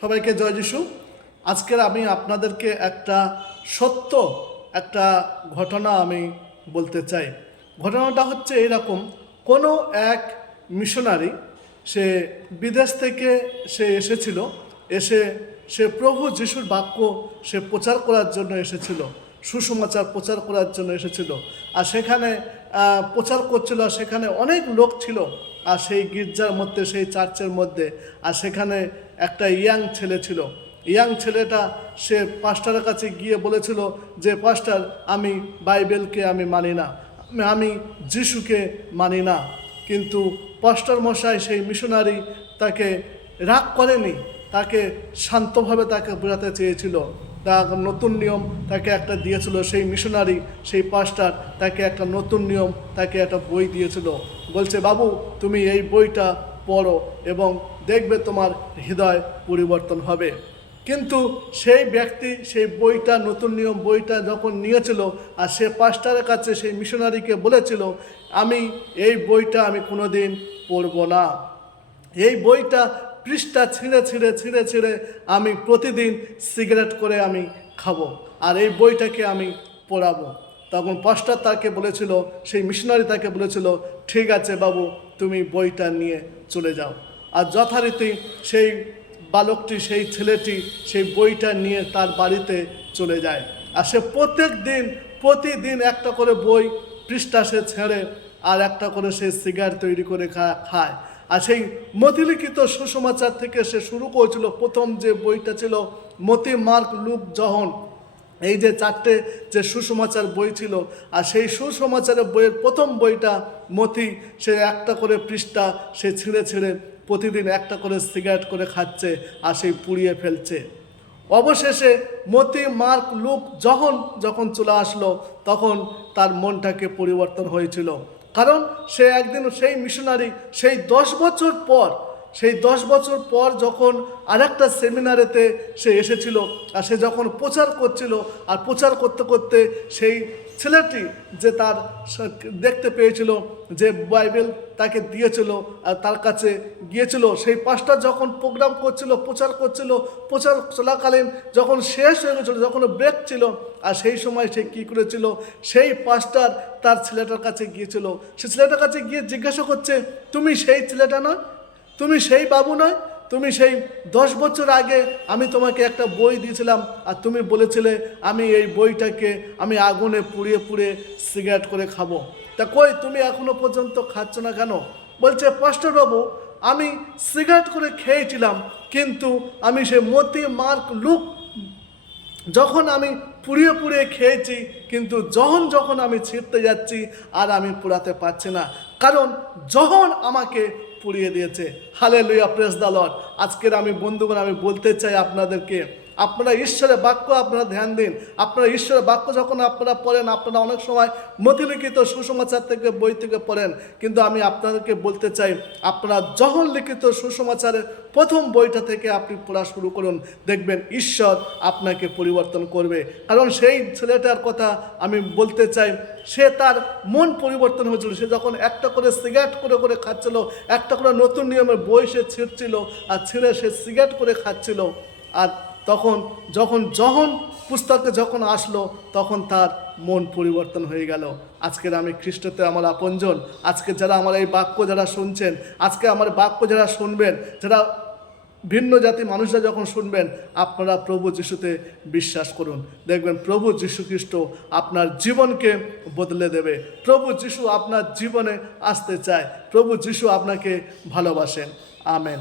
সবাইকে জয় যিশু। আজকের আমি আপনাদেরকে একটা সত্য একটা ঘটনা আমি বলতে চাই। ঘটনাটা হচ্ছে এরকম, কোনো এক মিশনারি সে বিদেশ থেকে সে এসেছিল, এসে সে প্রভু যিশুর বাক্য সে প্রচার করার জন্য এসেছিল, সুসমাচার প্রচার করার জন্য এসেছিল। আর সেখানে প্রচার করছিল, সেখানে অনেক লোক ছিল। আর সেই গির্জার মধ্যে, সেই চার্চের মধ্যে, আর সেখানে একটা ইয়াং ছেলে ছিল। ইয়াং ছেলেটা সে পাস্টারের কাছে গিয়ে বলেছিল যে, পাস্টার, আমি বাইবেলকে আমি মানি না, আমি যিশুকে মানি না। কিন্তু পাস্টার মশাই, সেই মিশনারি, তাকে রাগ করেনি, তাকে শান্তভাবে তাকে বোঝাতে চেয়েছিল। তার নতুন নিয়ম তাকে একটা দিয়েছিল, সেই মিশনারি, সেই পাস্টার তাকে একটা নতুন নিয়ম, তাকে একটা বই দিয়েছিল। বলছে, বাবু, তুমি এই বইটা পড়ো এবং দেখবে তোমার হৃদয় পরিবর্তন হবে। কিন্তু সেই ব্যক্তি সেই বইটা, নতুন নিয়ম বইটা যখন নিয়েছিল, আর সে পাস্টারের কাছে সেই মিশনারিকে বলেছিল, আমি এই বইটা আমি কোনোদিন পড়ব না। এই বইটা পৃষ্ঠা ছিঁড়ে ছিঁড়ে ছিঁড়ে ছিঁড়ে আমি প্রতিদিন সিগারেট করে আমি খাবো, আর এই বইটাকে আমি পড়াবো। তখন পাস্টার তাকে বলেছিল, সেই মিশনারি তাকে বলেছিল, ঠিক আছে বাবু, তুমি বইটা নিয়ে চলে যাও। আর যথারীতি সেই বালকটি, সেই ছেলেটি সেই বইটা নিয়ে তার বাড়িতে চলে যায়। আর সে প্রতিদিন একটা করে বই পৃষ্ঠা সে ছেড়ে আর একটা করে সে সিগারেট তৈরি করে খায়। আর সেই মতিলিখিত সুসমাচার থেকে সে শুরু করেছিল। প্রথম যে বইটা ছিল মতি, মার্ক, লুক, জন, এই যে চারটে যে সুসমাচার বই ছিল। আর সেই সুসমাচারের বইয়ের প্রথম বইটা মতি, সে একটা করে পৃষ্ঠা সে ছিঁড়ে ছিঁড়ে প্রতিদিন একটা করে সিগারেট করে খাচ্ছে আর সেই পুড়িয়ে ফেলছে। অবশেষে মতি, মার্ক, লুক, যখন চলে আসলো, তখন তার মনটাকে পরিবর্তন হয়েছিল। কারণ সে একদিন সেই মিশনারি সেই 10 বছর পর যখন আরেকটা সেমিনারেতে সে এসেছিল, আর সে যখন প্রচার করছিল, আর প্রচার করতে করতে সেই ছেলেটি যে তার দেখতে পেয়েছিল, যে বাইবেল তাকে দিয়েছিল আর তার কাছে গিয়েছিল, সেই পাস্টার যখন প্রোগ্রাম করছিল, প্রচার চলাকালীন যখন শেষ হয়ে গেছিল, যখন ব্রেক ছিল, আর সেই সময় সে কী করেছিল, সেই পাস্টার তার ছেলেটার কাছে গিয়েছিল। সে ছেলেটার কাছে গিয়ে জিজ্ঞাসা করছে, তুমি সেই ছেলেটা নয়? তুমি সেই বাবু নয়? তুমি সেই 10 বছর আগে আমি তোমাকে একটা বই দিয়েছিলাম, আর তুমি বলেছিলে আমি এই বইটাকে আমি আগুনে পুড়িয়ে পুড়িয়ে সিগারেট করে খাবো। তা কই, তুমি এখনো পর্যন্ত খাচ্ছ না কেন? বলছে, পাস্টার বাবু, আমি সিগারেট করে খেয়েছিলাম, কিন্তু আমি সে মতি, মার্ক, লুক যখন আমি পুড়িয়ে পুড়িয়ে খেয়েছি, কিন্তু যখন আমি ছিঁড়তে যাচ্ছি আর আমি পোড়াতে পারছি না, কারণ আমাকে পুড়িয়ে দিয়েছে। Hallelujah, praise the Lord. আজকের আমি বন্ধুগণ, আমি বলতে চাই আপনাদেরকে, আপনারা ঈশ্বরের বাক্য আপনারা ধ্যান দিন। আপনারা ঈশ্বরের বাক্য যখন আপনারা পড়েন, আপনারা অনেক সময় মতিলিখিত সুসমাচার থেকে বই থেকে পড়েন, কিন্তু আমি আপনাদেরকে বলতে চাই, আপনারা লিখিত সুসমাচারের প্রথম বইটা থেকে আপনি পড়া শুরু করুন, দেখবেন ঈশ্বর আপনাকে পরিবর্তন করবে। কারণ সেই ছেলেটার কথা আমি বলতে চাই, সে তার মন পরিবর্তন হয়েছিল। সে যখন একটা করে সিগারেট করে করে খাচ্ছিল, একটা করে নতুন নিয়মের বই সে ছিঁড়ছিল, আর ছিঁড়ে সে সিগারেট করে খাচ্ছিল। আর তখন যখন পুস্তকে যখন আসলো, তখন তার মন পরিবর্তন হয়ে গেল। আজকের আমি খ্রিস্টতে আমার আপনজন, আজকে যারা আমার এই বাক্য যারা শুনছেন, আজকে আমার বাক্য যারা শুনবেন, যারা ভিন্ন জাতি মানুষরা যখন শুনবেন, আপনারা প্রভু যিশুতে বিশ্বাস করুন, দেখবেন প্রভু যিশু খ্রিস্ট আপনার জীবনকে বদলে দেবে। প্রভু যিশু আপনার জীবনে আসতে চায়, প্রভু যিশু আপনাকে ভালোবাসেন। আমেন।